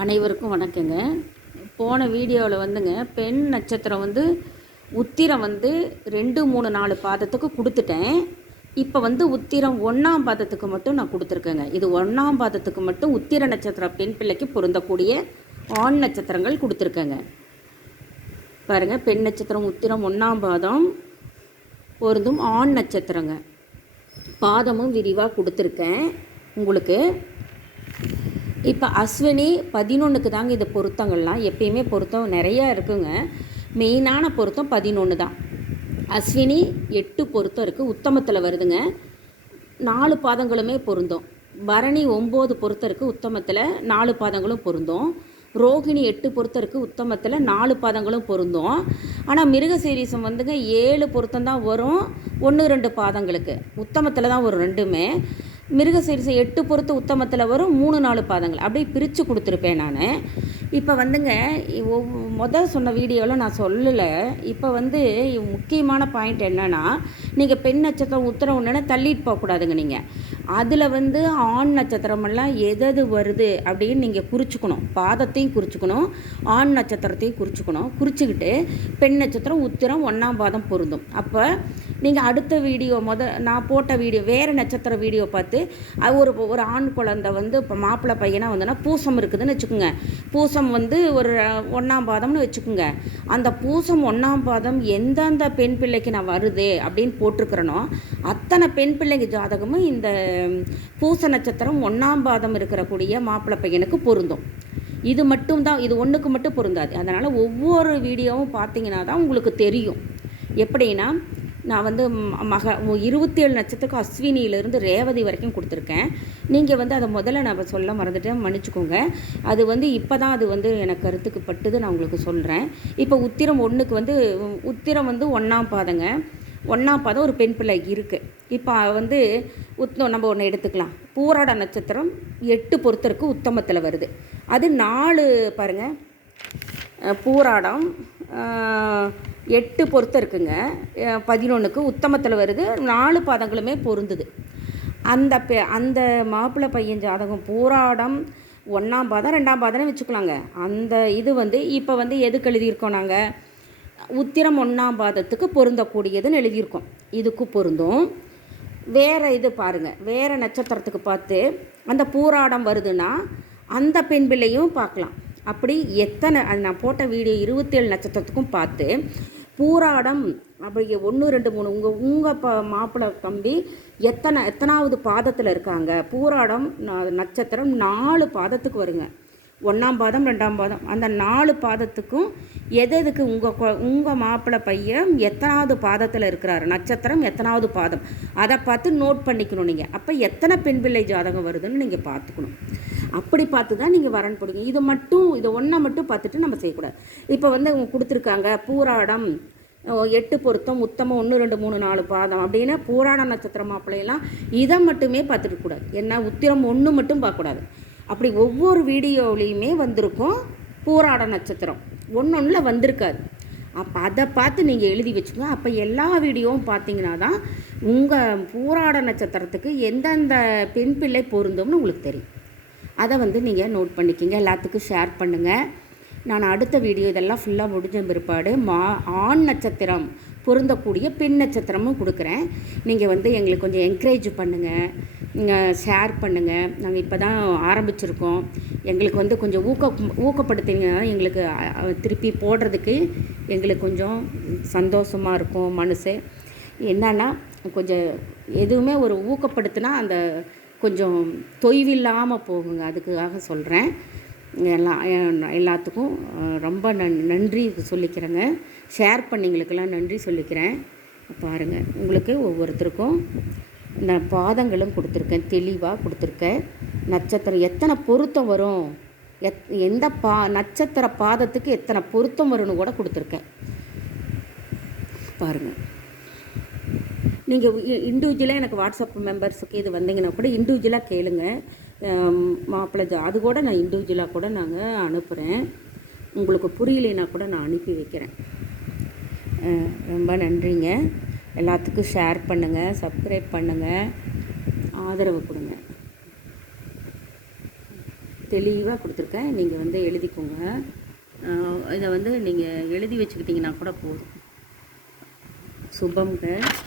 அனைவருக்கும் வணக்கங்க. போன வீடியோவில் வந்துங்க பெண் நட்சத்திரம் வந்து உத்திரம் வந்து 2, 3, 4 பாதத்துக்கு கொடுத்துட்டேன். இப்போ வந்து உத்திரம் 1ஆம் பாதத்துக்கு மட்டும் நான் கொடுத்துருக்கேங்க. இது 1ஆம் பாதத்துக்கு மட்டும் உத்திர நட்சத்திரம் பெண் பிள்ளைக்கு பொருந்தக்கூடிய ஆண் நட்சத்திரங்கள் கொடுத்துருக்கேங்க. பாருங்கள், பெண் நட்சத்திரம் உத்திரம் 1ஆம் பாதம் பொருந்தும் ஆண் நட்சத்திரங்க. பாதமும் விரிவாக கொடுத்துருக்கேன் உங்களுக்கு. இப்போ அஸ்வினி 11க்கு தாங்க இது பொருத்தங்கள்லாம். எப்பயுமே பொருத்தம் நிறையா இருக்குங்க. மெயினான பொருத்தம் 11 தான். அஸ்வினி 8 பொருத்தம் இருக்குது, உத்தமத்தில் வருதுங்க. 4 பாதங்களுமே பொருந்தும். பரணி 9 பொருத்தம் இருக்குது, உத்தமத்தில் 4 பாதங்களும் பொருந்தும். ரோகிணி 8 பொருத்தம் இருக்குது, உத்தமத்தில் 4 பாதங்களும் பொருந்தும். ஆனால் மிருகசீரிசம் வந்துங்க 7 பொருத்தம் தான் வரும், 1, 2 பாதங்களுக்கு. உத்தமத்தில் தான் வரும் ரெண்டுமே. மிருகசீரிசம் 8 பொறுத்து உத்தமத்தில் வரும், 3, 4 பாதங்கள் அப்படி பிரித்து கொடுத்துருப்பேன் நான். இப்போ வந்துங்க சொன்ன வீடியோவில் நான் சொல்லலை. இப்போ வந்து முக்கியமான பாயிண்ட் என்னென்னா, நீங்கள் பெண் நட்சத்திரம் உத்தரம் ஒன்றுன்னா தள்ளிட்டு போகக்கூடாதுங்க. நீங்கள் அதில் வந்து ஆண் நட்சத்திரமெல்லாம் எது வருது அப்படின்னு நீங்கள் குறிச்சிக்கணும். பாதத்தையும் குறிச்சிக்கணும், ஆண் நட்சத்திரத்தையும் குறிச்சிக்கணும். குறிச்சிக்கிட்டு பெண் நட்சத்திரம் உத்திரம் 1ஆம் பாதம் பொருந்தும். அப்போ நீங்கள் அடுத்த வீடியோ நான் போட்ட வீடியோ வேறு நட்சத்திர வீடியோ பார்த்து ஒரு ஆண் குழந்தை வந்து இப்போ மாப்பிள்ளை பையனாக வந்தோன்னா பூசம் இருக்குதுன்னு வச்சுக்கோங்க. பூசம் வந்து ஒரு 1ஆம் பாதம்னு வச்சுக்கோங்க. அந்த பூசம் 1ஆம் பாதம் எந்தெந்த பெண் பிள்ளைக்கு நான் வருது அப்படின்னு போட்டிருக்கிறனோ அத்தனை பெண் பிள்ளைங்க ஜாதகமும் இந்த பூச நட்சத்திரம் 1ஆம் பாதம் இருக்கிறக்கூடிய மாப்பிள்ளை பையனுக்கு பொருந்தும். இது மட்டும்தான், இது ஒன்றுக்கு மட்டும் பொருந்தாது. அதனால் ஒவ்வொரு வீடியோவும் பார்த்தீங்கன்னா தான் உங்களுக்கு தெரியும். எப்படின்னா, நான் வந்து 27 நட்சத்திரத்துக்கு அஸ்வினியிலேருந்து ரேவதி வரைக்கும் கொடுத்துருக்கேன். நீங்கள் வந்து அதை முதல்ல நான் சொல்ல மறந்துட்டேன், மன்னிச்சுக்கோங்க. அது வந்து இப்போ தான் அது வந்து எனக்கு கருத்துக்கு பட்டுது, நான் உங்களுக்கு சொல்கிறேன். இப்போ உத்திரம் 1க்கு வந்து உத்திரம் வந்து 1ஆம் பாதங்க. 1ஆம் பாதம் ஒரு பெண் பிள்ளை இருக்குது. இப்போ வந்து நம்ம ஒன்று எடுத்துக்கலாம். பூராட நட்சத்திரம் 8 பொறுத்தருக்கு உத்தமத்தில் வருது. அது 4 பாருங்கள், பூராடம் 8 பொறுத்தம் இருக்குங்க. 11க்கு உத்தமத்தில் வருது, 4 பாதங்களுமே பொருந்துது. அந்த மாப்பிள்ளை பையன் ஜாதகம் பூராடம் 1ஆம் பாதம் 2ஆம் பாதம்னு வச்சுக்கலாங்க. அந்த இது வந்து இப்போ வந்து எதுக்கு எழுதியிருக்கோம் நாங்கள், உத்திரம் 1ஆம் பாதத்துக்கு பொருந்தக்கூடியதுன்னு எழுதியிருக்கோம். இதுக்கு பொருந்தும். வேறு இது பாருங்கள், வேறு நட்சத்திரத்துக்கு பார்த்து அந்த பூராடம் வருதுன்னா அந்த பெண் பிள்ளையும் பார்க்கலாம். அப்படி எத்தனை, அது நான் போட்ட வீடியோ 27 நட்சத்திரத்துக்கும் பார்த்து பூராடம் அப்படி 1, 2, 3 உங்கள் மாப்பிள்ளை தம்பி எத்தனாவது பாதத்தில் இருக்காங்க. பூராடம் நட்சத்திரம் 4 பாதத்துக்கு வருங்க. 1ஆம் பாதம் 2ஆம் பாதம் அந்த 4 பாதத்துக்கும் எதுக்கு உங்கள் மாப்பிள்ளை பையன் எத்தனாவது பாதத்தில் இருக்கிறாரு, நட்சத்திரம் எத்தனாவது பாதம், அதை பார்த்து நோட் பண்ணிக்கணும் நீங்கள். அப்போ எத்தனை பெண் பிள்ளை ஜாதகம் வருதுன்னு நீங்கள் பார்த்துக்கணும். அப்படி பார்த்து தான் நீங்கள் வரன் போடுங்க. இதை ஒன்றை மட்டும் பார்த்துட்டு நம்ம செய்யக்கூடாது. இப்போ வந்து அவங்க கொடுத்துருக்காங்க பூராடம் 8 பொருத்தம் உத்தமம் 1, 2, 3, 4 பாதம் அப்படின்னா பூராட நட்சத்திரம் மாப்பிள்ளையெல்லாம் இதை மட்டுமே பார்த்துருக்கூடாது. ஏன்னா உத்திரம் 1 மட்டும் பார்க்கக்கூடாது. அப்படி ஒவ்வொரு வீடியோவிலையுமே வந்திருக்கும் பூராட நட்சத்திரம், ஒன்றில் வந்திருக்காது. அப்போ அதை பார்த்து நீங்கள் எழுதி வச்சுக்கோங்க. அப்போ எல்லா வீடியோவும் பார்த்தீங்கன்னா தான் உங்கள் பூராட நட்சத்திரத்துக்கு எந்தெந்த பெண் பிள்ளை பொருந்தும்னு உங்களுக்கு தெரியும். அதை வந்து நீங்கள் நோட் பண்ணிக்கிங்க, எல்லாத்துக்கும் ஷேர் பண்ணுங்கள். நான் அடுத்த வீடியோ இதெல்லாம் ஃபுல்லாக முடிஞ்ச பிற்பாடு ஆண் நட்சத்திரம் பொருந்தக்கூடிய பெண் நட்சத்திரமும் கொடுக்குறேன். நீங்கள் வந்து எங்களுக்கு கொஞ்சம் என்கரேஜ் பண்ணுங்கள், நீங்கள் ஷேர் பண்ணுங்கள். நாங்கள் இப்போ தான் ஆரம்பிச்சிருக்கோம். எங்களுக்கு வந்து கொஞ்சம் ஊக்கப்படுத்திங்கன்னா எங்களுக்கு திருப்பி போடுறதுக்கு எங்களுக்கு கொஞ்சம் சந்தோஷமாக இருக்கும் மனசு. என்னன்னா கொஞ்சம் எதுவுமே ஒரு ஊக்கப்படுத்தினா அந்த கொஞ்சம் தொய்வில்லாமல் போகுங்க. அதுக்காக சொல்கிறேன். எல்லாத்துக்கும் ரொம்ப நன்றி சொல்லிக்கிறேங்க. ஷேர் பண்ணிங்களுக்கெல்லாம் நன்றி சொல்லிக்கிறேன். பாருங்கள், உங்களுக்கு ஒவ்வொருத்தருக்கும் நான் பாதங்களும் கொடுத்துருக்கேன், தெளிவாக கொடுத்துருக்கேன். நட்சத்திரம் எத்தனை பொருத்தம் வரும், எந்த நட்சத்திர பாதத்துக்கு எத்தனை பொருத்தம் வரும்னு கூட கொடுத்துருக்கேன். பாருங்கள், நீங்கள் இண்டிவிஜுவலாக எனக்கு வாட்ஸ்அப் மெம்பர்ஸுக்கு இது வந்தீங்கன்னா கூட இண்டிவிஜுவலாக கேளுங்க. மாப்பிள்ளை அது கூட நான் இண்டிவிஜுவலாக கூட நாங்கள் அனுப்புகிறேன். உங்களுக்கு புரியலைன்னா கூட நான் அனுப்பி வைக்கிறேன். ரொம்ப நன்றிங்க. எல்லாத்துக்கும் ஷேர் பண்ணுங்கள், சப்ஸ்கிரைப் பண்ணுங்கள், ஆதரவு கொடுங்க. தெளிவாக கொடுத்துருக்கேன். நீங்கள் வந்து எழுதிக்கோங்க. இதை வந்து நீங்கள் எழுதி வச்சுக்கிட்டிங்கன்னா கூட போதும். சுபம்ங்க.